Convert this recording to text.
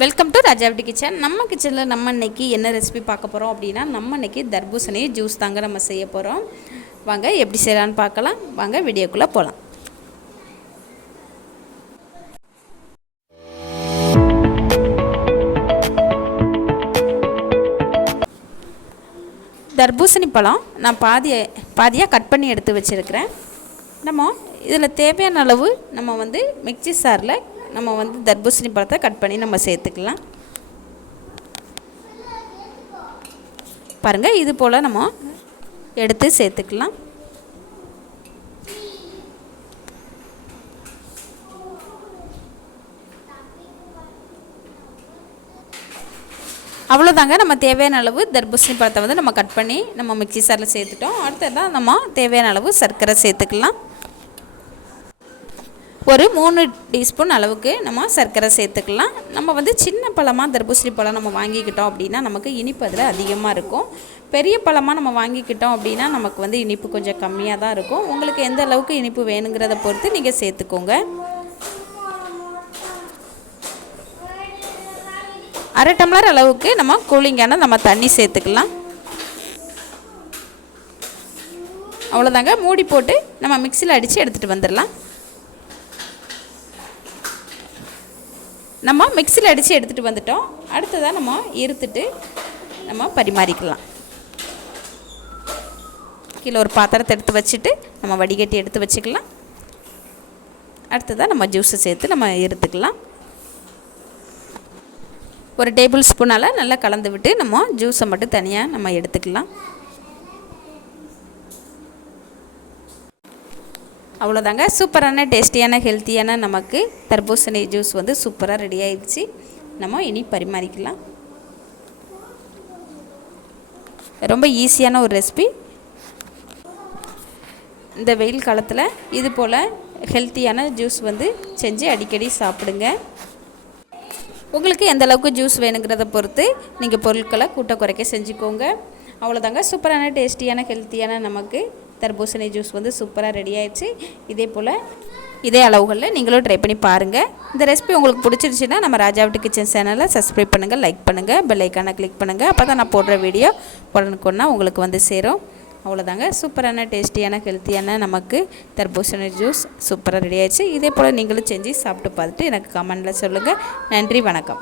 Welcome to ராஜாவட்டி kitchen நம்ம கிச்சனில் நம்ம இன்றைக்கி என்ன ரெசிபி பார்க்க போகிறோம் அப்படின்னா நம்ம இன்றைக்கி தர்பூசணி ஜூஸ் தாங்க நம்ம செய்ய போகிறோம் வாங்க எப்படி செய்யலான்னு பார்க்கலாம். வாங்க வீடியோக்குள்ளே போகலாம் தர்பூசணி பழம் நான் பாதியை பாதியாக கட் பண்ணி எடுத்து வச்சுருக்கிறேன். நம்ம இதில் தேவையான அளவு நம்ம வந்து மிக்சி சாரில் நம்ம வந்து தர்பூசணி பழத்தை கட் பண்ணி நம்ம சேர்த்துக்கலாம். பாருங்கள் இது போல் நம்ம எடுத்து சேர்த்துக்கலாம். அவ்வளோதாங்க நம்ம தேவையான அளவு தர்பூசணி பழத்தை வந்து நம்ம கட் பண்ணி நம்ம மிக்சி சாரில் சேர்த்துட்டோம். அடுத்ததான் நம்ம தேவையான அளவு சர்க்கரை சேர்த்துக்கலாம். ஒரு மூணு டீஸ்பூன் அளவுக்கு நம்ம சர்க்கரை சேர்த்துக்கலாம். நம்ம வந்து சின்ன பழமாக தர்பூசணி பழம் நம்ம வாங்கிக்கிட்டோம் அப்படின்னா நமக்கு இனிப்பு அதில் அதிகமாக இருக்கும். பெரிய பழமாக நம்ம வாங்கிக்கிட்டோம் அப்படின்னா நமக்கு வந்து இனிப்பு கொஞ்சம் கம்மியாக தான் இருக்கும். உங்களுக்கு எந்த அளவுக்கு இனிப்பு வேணுங்கிறத பொறுத்து நீங்கள் சேர்த்துக்கோங்க. அரை டம்ளர் அளவுக்கு நம்ம கூலிங்கான நம்ம தண்ணி சேர்த்துக்கலாம். அவ்வளோதாங்க மூடி போட்டு நம்ம மிக்சியில் அடித்து எடுத்துகிட்டு வந்துடலாம். நம்ம மிக்சியில் அடித்து எடுத்துகிட்டு வந்துட்டோம். அடுத்ததாக நம்ம இருத்துட்டு நம்ம பரிமாறிக்கலாம். கீழே ஒரு பாத்திரத்தை எடுத்து வச்சுட்டு நம்ம வடிகட்டி எடுத்து வச்சுக்கலாம். அடுத்ததாக நம்ம ஜூஸை சேர்த்து நம்ம இருத்துக்கலாம் ஒரு டேபிள் ஸ்பூனால் நல்லா கலந்து விட்டு நம்ம ஜூஸை மட்டும் தனியாக நம்ம எடுத்துக்கலாம். அவ்வளோதாங்க. சூப்பரான டேஸ்டியான ஹெல்த்தியான நமக்கு தர்பூசணி ஜூஸ் வந்து சூப்பராக ரெடி ஆயிடுச்சு. நம்ம இனி பரிமாறிக்கலாம். ரொம்ப ஈஸியான ஒரு ரெசிபி இந்த வெயில் காலத்தில் இது போல் ஹெல்த்தியான ஜூஸ் வந்து செஞ்சு அடிக்கடி சாப்பிடுங்க. உங்களுக்கு எந்த அளவுக்கு ஜூஸ் வேணுங்கிறத பொறுத்து நீங்கள் பொருட்களை கூட்ட குறைக்க செஞ்சுக்கோங்க. அவ்வளோதாங்க. சூப்பரான டேஸ்டியான ஹெல்த்தியான நமக்கு தர்பூசணி ஜூஸ் வந்து சூப்பராக ரெடி ஆயிடுச்சு. இதே போல் இதே அளவுகளில் நீங்களும் ட்ரை பண்ணி பாருங்கள் இந்த ரெசிபி உங்களுக்கு பிடிச்சிருச்சுன்னா நம்ம ராஜாவட்டி கிச்சன் சேனலை சப்ஸ்கிரைப் பண்ணுங்கள் லைக் பண்ணுங்கள் பெல் ஐக்கானை கிளிக் பண்ணுங்கள் அப்போ தான் நான் போடுற வீடியோ உடனுக்குன்னா உங்களுக்கு வந்து சேரும். அவ்வளோதாங்க சூப்பரான டேஸ்டியான ஹெல்த்தியான நமக்கு தர்பூசணி ஜூஸ் சூப்பராக ரெடி ஆயிடுச்சு. இதே போல் நீங்களும் செஞ்சு சாப்பிட்டு பார்த்துட்டு எனக்கு கமெண்டில் சொல்லுங்கள் நன்றி வணக்கம்.